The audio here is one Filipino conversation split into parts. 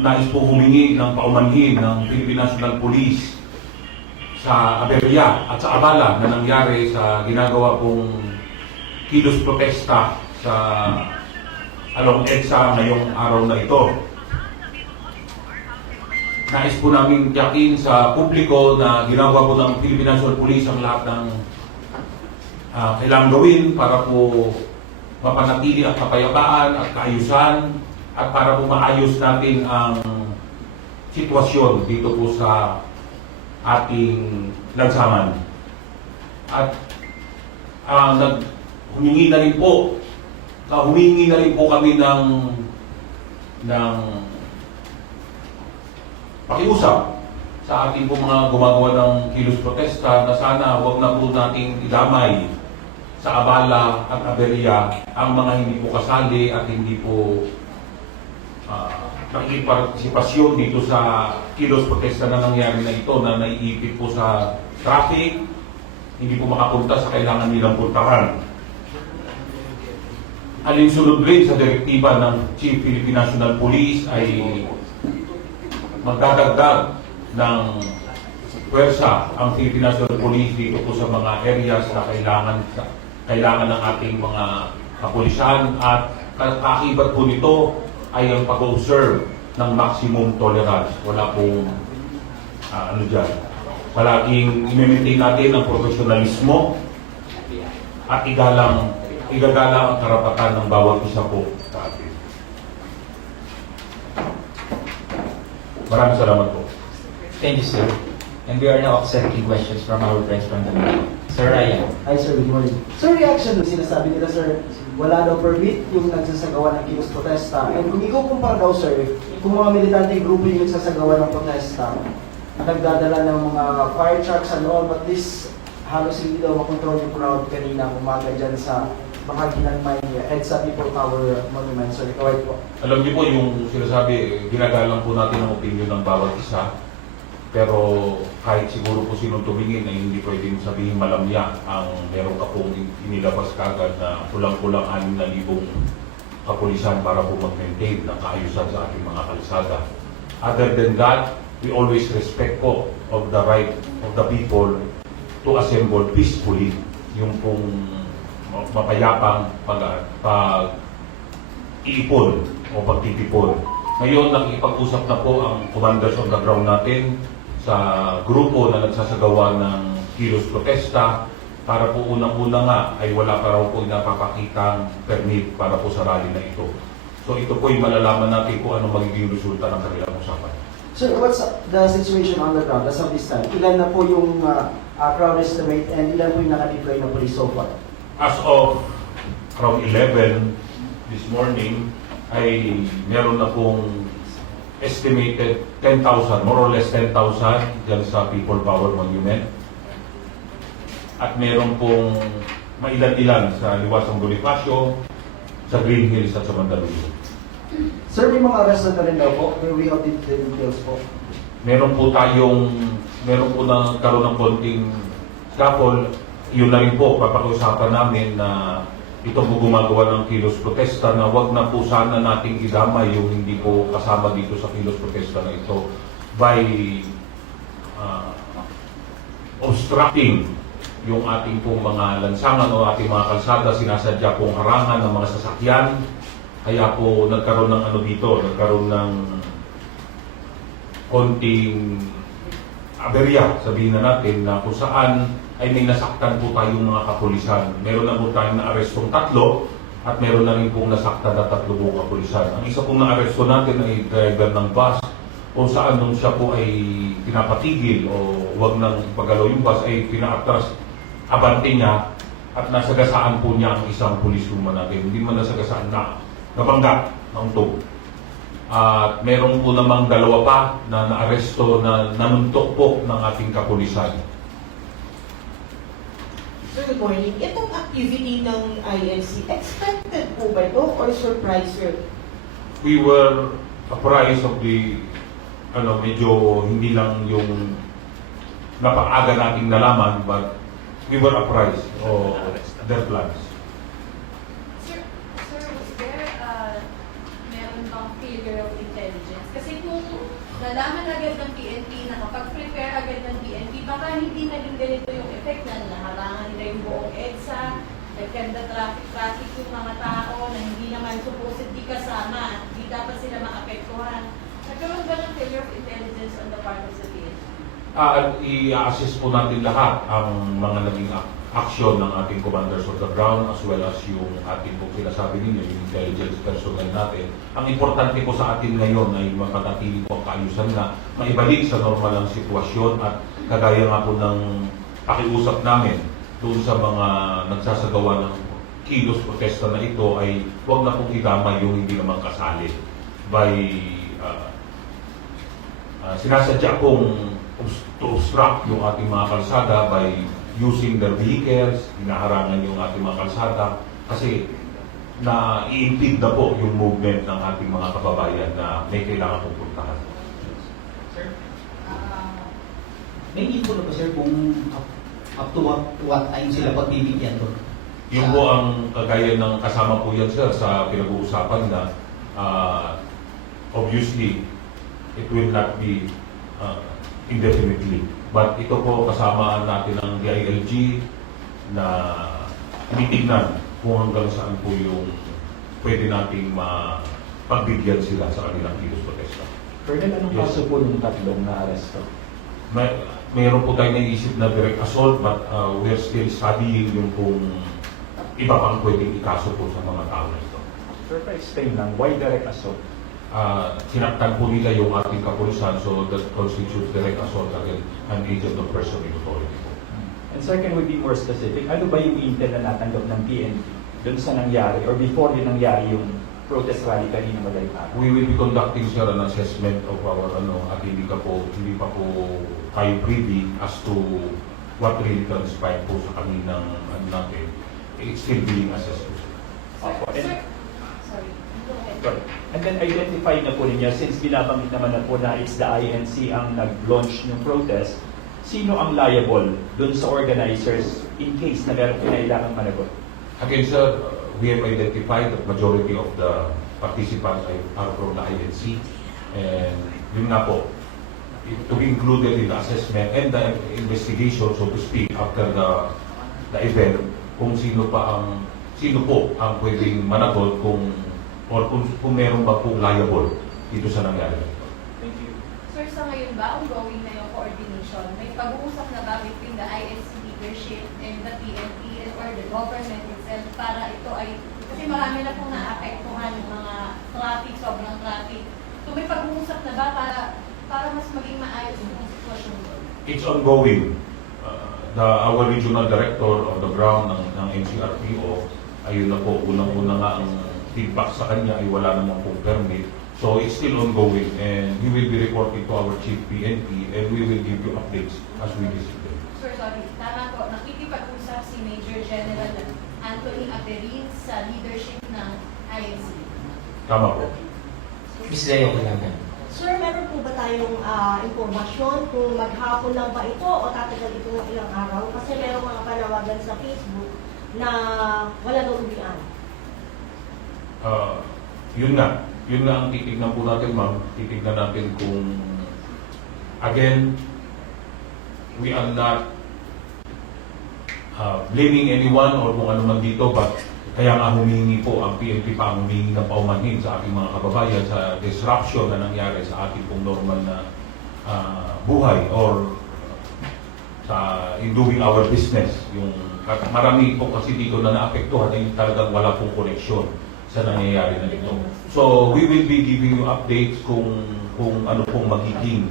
nais po humingi ng paumanhin ng Philippine National Police sa aberya at sa abala na nangyari sa ginagawa pong kilos protesta sa Along EDSA ngayong araw na ito. Nais po namin tiyakin sa publiko na ginagawa po ng Philippine National Police ang lahat ng kailangang gawin para po mapanatili ang kapayapaan at kaayusan at para po maayos natin ang sitwasyon dito po sa ating lansangan. At humingi na rin po kami ng pakiusap sa ating po mga gumagawa ng kilos protesta na sana huwag na po nating idamay sa abala at aberya ang mga hindi po kasali at hindi po nakikipartisipasyon dito sa kilos protesta na nangyari na ito na naiipit po sa traffic, hindi po makapunta sa kailangan nilang puntahan. Alinsunod rin sa direktiba ng Chief Philippine National Police ay magdadagdag ng pwersa ang Philippine National Police dito po sa mga areas na kailangan ng ating mga kapulisan at kaakibat po nito ay ang pag-observe ng maximum tolerance. Wala pong palaging i-maintain natin ang profesionalismo at igagalang ang karapatan ng bawat isa po sa atin. Maraming salamat po. Thank you, sir. And we are now accepting questions from our friends from the media. Sir Ryan. Hi, sir. Good morning. Sir, reaction doon, sinasabi nila, sir, wala daw permit yung nagsasagawa ng kilos protesta. And kung ikukumpara daw, sir, kung mga militante grupo yung nagsasagawa ng protesta, nagdadala ng mga fire trucks and all, but this halos hindi daw makontrol yung crowd kanina umaga dyan sa bahagi ng may EDSA People Power Monument. So, ikaw po. Alam niyo po yung sinasabi, ginagalang po natin ang opinion ng bawat isa. Pero kahit siguro po sinong tumingin ay hindi pwedeng sabihin malamya ang meron ka pong inilabas kagad na kulang-kulang 6,000 kapulisan para po mag-maintain ng kaayusan sa ating mga kalsada. Other than that, we always respect po of the right of the people to assemble peacefully. Yung pong mapayapang pag-iipon o pagtitipon. Ngayon, nakikipag-usap na po ang commanders on the ground natin sa grupo na nagsasagawa ng kilos protesta para po unang-una nga ay wala pa raw po napapakitang permit para po sa rally na ito. So ito po yung malalaman natin kung ano magiging resulta ng kanilang usapan. Sir, what's the situation on the ground as of this time? Ilan na po yung crowd estimate and ilan po yung naka-deploy na police so far? As of around 11 this morning, ay meron na pong estimated 10,000, more or less 10,000 dyan sa People Power Monument. At meron pong mailan-ilan sa Liwasang Bonifacio, sa Green Hills at sa Mandaluyong. Sir, may mga arresto na rin daw po? May we have the details po? Meron po na karoon ng konting scaffold. Yun na rin po, papakiusapan namin na ito po gumagawa ng kilos protesta na wag na po sana nating idamay yung hindi po kasama dito sa kilos protesta na ito by obstructing yung ating pong mga lansangan o ating mga kalsada, sinasadya pong harangan ng mga sasakyan. Kaya po nagkaroon ng nagkaroon ng konting aberya, sabihin na natin, na kung saan ay may nasaktan po tayong mga kapulisan. Meron na po tayong na-arrestong 3 at meron na rin pong nasaktan na 3 pong kapulisan. Ang isa pong na-arresto natin ay driver ng bus kung saan nung siya po ay pinapatigil o wag nang pagalaw yung bus ay pina-atras abante niya at nasagasaan po niya ang isang pulis natin. Hindi man nasagasaan na nabangga ng tug. At meron po namang 2 pa na na-aresto na nanuntok po ng ating kapulisan. Sir, good morning. Itong activity ng INC, expected po ba ito or surprise, sir? We were apprised of the, medyo hindi lang yung napaaga nating nalaman, but we were apprised of their plans. Sir, was there meron bang failure of intelligence? Kasi naging ganito yung effect na naharangan nila yung buong EDSA, nagkanda traffic yung mga tao na hindi naman supposedly kasama at hindi dapat sila maapektuhan. Nagkaroon ba ng failure of intelligence on the part of the PNP? I-assess po natin lahat ang mga naging aksyon ng ating commanders on the ground as well as yung ating kung sinasabi ninyo, yung intelligence personnel natin. Ang importante po sa atin ngayon ay mapanatili po ang kaayusan na maibalik sa normal ang sitwasyon at kagaya nga po ng pakiusap namin doon sa mga nagsasagawa ng kilos protesta na ito ay huwag na pong idamay yung hindi naman kasali by sinasadya pong to obstruct yung ating mga kalsada by using their vehicles, hinaharangan yung ating mga kalsada kasi na i-impede na po yung movement ng ating mga kababayan na may kailangan pupuntahan. Sir? May info na ba sir kung up to what time sila pagbibigyan doon? Yung po ang kagaya ng kasama po yan sir sa pinag-uusapan na obviously it will not be indefinitely. But ito po kasama natin ang DILG na tinitignan kung hanggang saan po yung pwede nating pagbigyan sila sa kanilang kilos protesta. Colonel, anong Yes. kaso po ng tatlong na-aresto? Mayroon po tayo naisip na direct assault but we're still studying yung kung iba pang pwedeng ikaso po sa mga tao na ito. Sir, pa-explain lang, why direct assault? Sinaktan po nila yung ating kapulisan so that constitutes direct assault against an agent of person in authority po. And sir, can we be more specific? Ano ba yung intel na natanggap ng PNP dun sa nangyari or before din nangyari yung protest rally kanina madaling araw? We will be conducting sir an assessment of our at hindi pa po kayo privy as to what really transpired po sa kaninang natin. It's still being assessed po. Opo. Sir, sorry. Go ahead. Sorry. And then identify na po ninyo, since binabanggit naman na po na it's the INC ang nag-launch ng protest, sino ang liable dun sa organizers in case na meron kinailangan managot? Again sir, we have identified that majority of the participants are from the INC and yun nga po, to be included in the assessment and the investigation, so to speak, after the event, kung sino po ang pwedeng managot kung meron ba pong liable dito sa nangyari. Thank you. Sir, sa ngayon ba, ongoing na yung coordination? May pag-uusap na ba between the INC leadership and the PNP or the government itself para ito ay, kasi marami na pong naapektuhan yung mga traffic, sobrang traffic. So may pag-uusap na ba para mas maging maayos yung sitwasyon doon? It's ongoing. Our regional director of the ground ng NCRPO, ayun na po, unang-una nga ang feedback sa kanya ay wala namang pong permit. So it's still ongoing and we will be reporting to our chief PNP and we will give you updates as we receive them. Sir, sorry. Tama po, nakikipag-usap si Major General Anthony Aperin sa leadership ng INC. Tama po. Ms. Leo Calagan. Sir, meron po ba tayong impormasyon kung maghapon lang ba ito o tatagal ito ng ilang araw? Kasi merong mga panawagan sa Facebook na wala daw uwian. Yun nga ang titignan po natin ma'am, titignan natin kung again, we are not blaming anyone or kung ano man dito, but kaya nga humingi po ang PNP pa ang humingi ng paumanhin sa ating mga kababayan sa disruption na nangyari sa ating pong normal na buhay or in doing our business. Yung marami po kasi dito na naapektuhan ay talagang wala pong connection sa nangyayari na ito. So we will be giving you updates kung ano pong magiging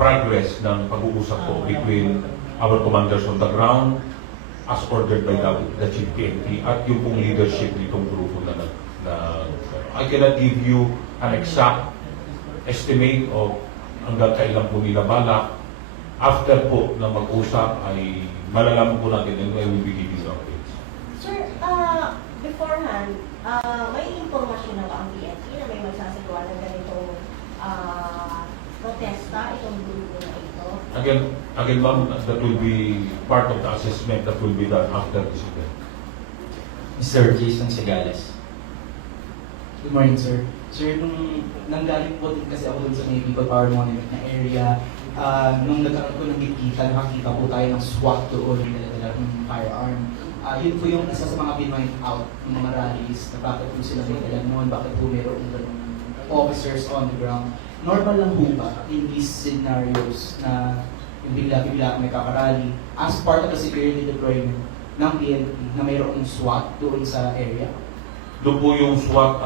progress ng pag-uusap po between our commanders on the ground as ordered by the Chief PNP at yung pong leadership nitong grupo na I cannot give you an exact estimate of hanggang kailan po nila balak. After po na mag-usap ay malalaman po natin and I will be giving you updates. Sir, beforehand, may impormasyon na ba ang PNP na may magsasagawa ng ganitong protesta, itong grupo na ito? Again ma'am, that will be part of the assessment that will be done after this event. Mr. Jason Segales. Good morning, sir. Sir, nung nanggaling po din kasi ako dun sa may People Power Monument na area, nung nagkaroon ko ng bigkita, nakakita po tayo ng SWAT doon, nilalang ng firearm. Yun po yung isa sa mga pinoint out ng mga rallies, na bakit po sila may dala noon, bakit po mayroong ganung officers on the ground. Normal lang po ba in these scenarios na yung bigla-bigla may kakarally as part of the security deployment ng PNP na mayroong SWAT doon sa area? Doon po yung SWAT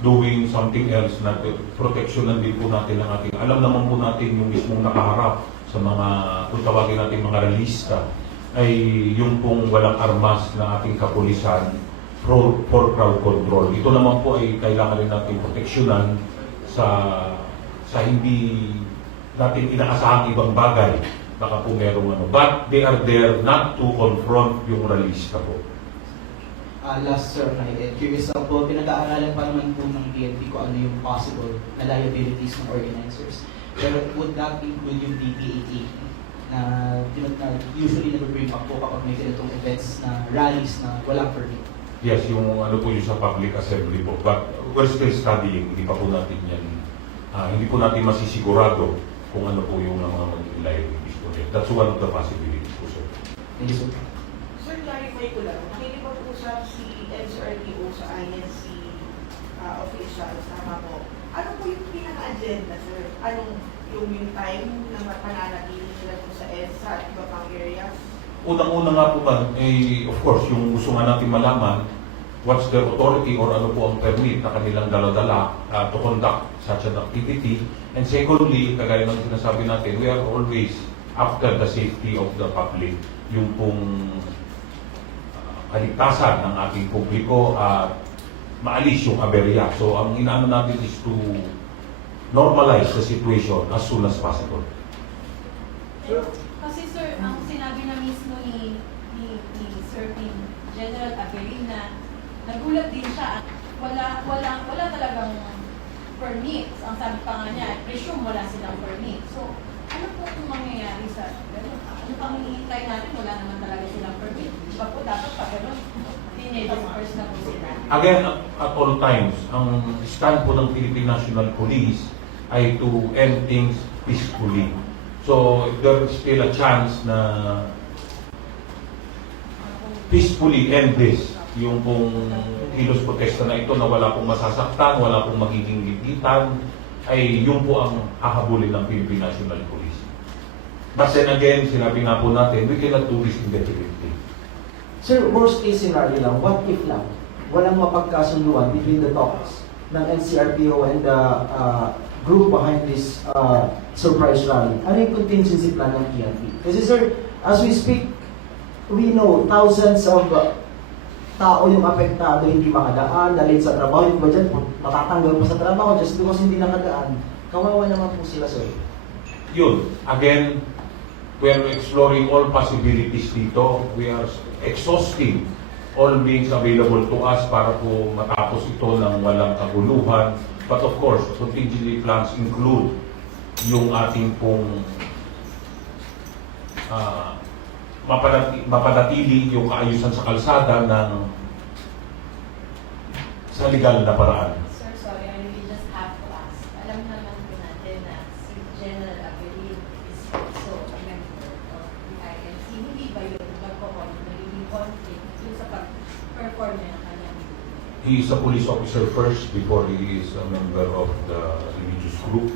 doing something else na proteksyonan din po natin ang ating, alam naman po natin yung mismong nakaharap sa mga, kung tawagin natin mga realista, ay yung pong walang armas na ating kapulisan for crowd control. Ito naman po ay kailangan rin natin proteksyonan sa hindi natin inaasahang ibang bagay. Baka po merong ano. But they are there not to confront yung realista po. Last sir, curious ako po, pinag-aaralan pa naman po ng PNP kung ano yung possible na liabilities ng organizers. Pero would that include yung DPAT na usually nag-bring up po kapag may ganitong events na rallies na walang permit? Yes, yung ano po yung sa public assembly po. But we're still studying. Hindi pa po natin yan. Hindi po natin masisigurado kung ano po yung mga magiging liabilities po. That's one of the possibilities po, sir. Thank you, sir. Sir, clarify ko lang. Nakikipag-usap si NCRPO sa INC officials, tama po. Ano po yung pinaka-agenda, sir? Anong yung time na pananatili nila po sa EDSA at iba pang areas? Unang-una nga po man, of course, yung gusto nga natin malaman, what's their authority or ano po ang permit na kanilang dala-dala to conduct such an activity. And secondly, kagaya ng sinasabi natin, we are always after the safety of the public. Yung pong kaligtasan ng ating publiko at maalis yung aberya. So ang inaano natin is to normalize the situation as soon as possible. Kasi sir, ang sinabi na mismo ni Sir Tim, General Averina, nagulat din siya at wala talagang permits. Ang sabi pa nga niya, presume wala silang permit. So, ano po kung mangyayari sa ganun? Ano pang hinihintay natin? Wala naman talaga silang permit. Diba po dapat pa ganun? Teenagers first na po sila. Again, at all times, ang stand po ng Philippine National Police ay to end things peacefully. So, if there is still a chance na peacefully end this, yung pong kilos protesta na ito na wala pong masasaktan, wala pong magiging gigitan, ay yun po ang hahabulin ng Philippine National Police. But then again, sinabi nga po natin, we cannot do this indefinitely. Sir, worst case scenario lang, what if lang, walang mapagkasunduan between the talks ng NCRPO and the group behind this surprise rally? Ano yung contingency plan ng PNP? Kasi sir, as we speak, we know thousands of tao yung apektado, hindi makadaan, dalhin sa trabaho, yung iba dyan, matatanggal pa sa trabaho just because hindi nakadaan. Kawawa naman po sila, sir. Yun, again, we are exploring all possibilities dito. We are exhausting all means available to us para po matapos ito ng walang kaguluhan. But of course, contingency plans include yung ating pong mapanatili yung kaayusan sa kalsada sa legal na paraan. Sir, sorry, I really just have to ask. Alam naman po natin na si General Averil is also a member of the INC. Hindi ba yun naging conflict dun sa pag-perform niya ng kanyang duty? He is a police officer first before he is a member of the religious group.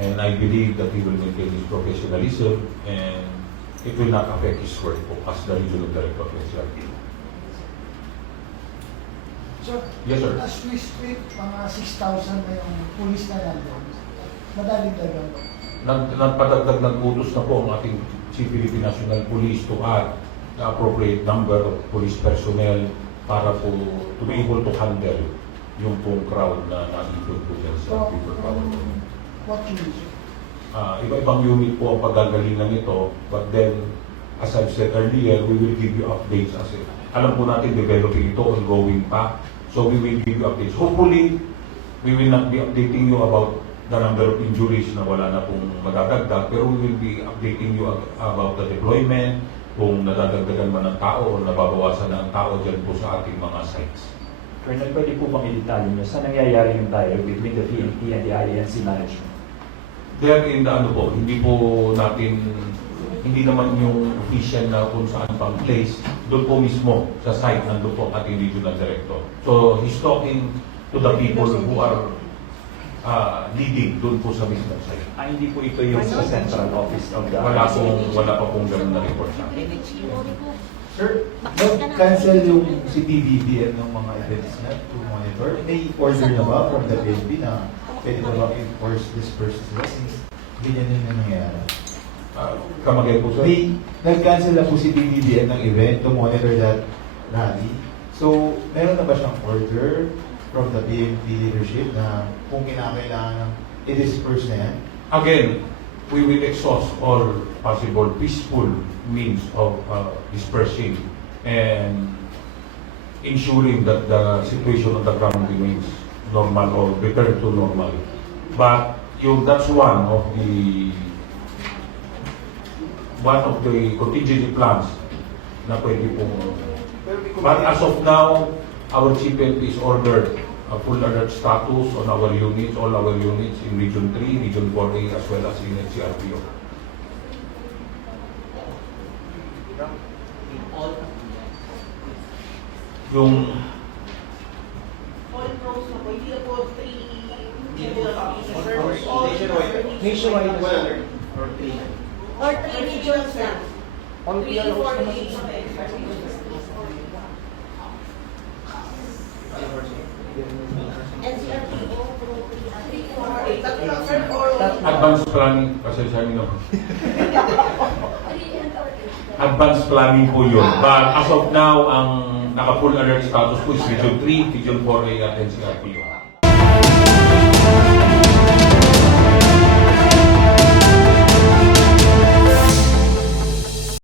And I believe that he will maintain his professionalism and it will not affect his work po as the regional director of SRT. Sir, Yes, sir. as we speak, mga 6,000 na yung police na nandun. Madaling dagan. Nagpadagdag ng utos na po ang ating Chief Philippine National Police to add the appropriate number of police personnel para po to be able to handle yung pong crowd na nandito po dyan sa People Power. What unit? Iba-ibang unit po ang pagagalingan nito, but then, as I've said earlier, we will give you updates as it. Alam po natin, developing ito, ongoing pa. So we will give you updates. Hopefully, we will not be updating you about the number of injuries na wala na pong madadagdag, pero we will be updating you about the deployment, kung nadadagdagan man ng tao o nababawasan ng tao dyan po sa ating mga sites. Colonel, pwede po bang i-detalye nyo saan nangyayari yung dialogue between the PNP and the INC management? There in the ano po, hindi naman yung official na kung saan pang place, doon po mismo sa site nandun po ang ating regional director. So he's talking to the people who are leading doon po sa mismo site. Hindi po ito yung sa central office of the Wala pa pong ganun na report sa akin. Sir, nag-cancel yung si PBBM ng mga events na to monitor. May order na ba from the PNP na pwede ba enforce this person sila since ganyan din na nangyayari? Kamagay po sir. May nag-cancel na po si PBBM ng event to monitor that rally. So, meron na ba siyang order from the PNP leadership na kung kinakailangan i-disperse na yan? Again, we will exhaust all possible peaceful means of dispersing and ensuring that the situation on the ground remains normal or return to normal. But that's one of the contingency plans na pwede pong. But as of now, our Chief PNP is ordered a full alert status on our units, all our units in Region 3, Region 4A, as well as in NCRPO. Yung All pros na po, hindi na po 3 general officers. All Nationwide na sir. Or 3 regions na. 3 or 4 days. NCRPO, Pro 3 Tatlo lang, sir, or advanced planning, pasensya niyo. Advanced planning po yun. But as of now, ang naka-full alert status po is Region 3, Region 4A at NCRPO.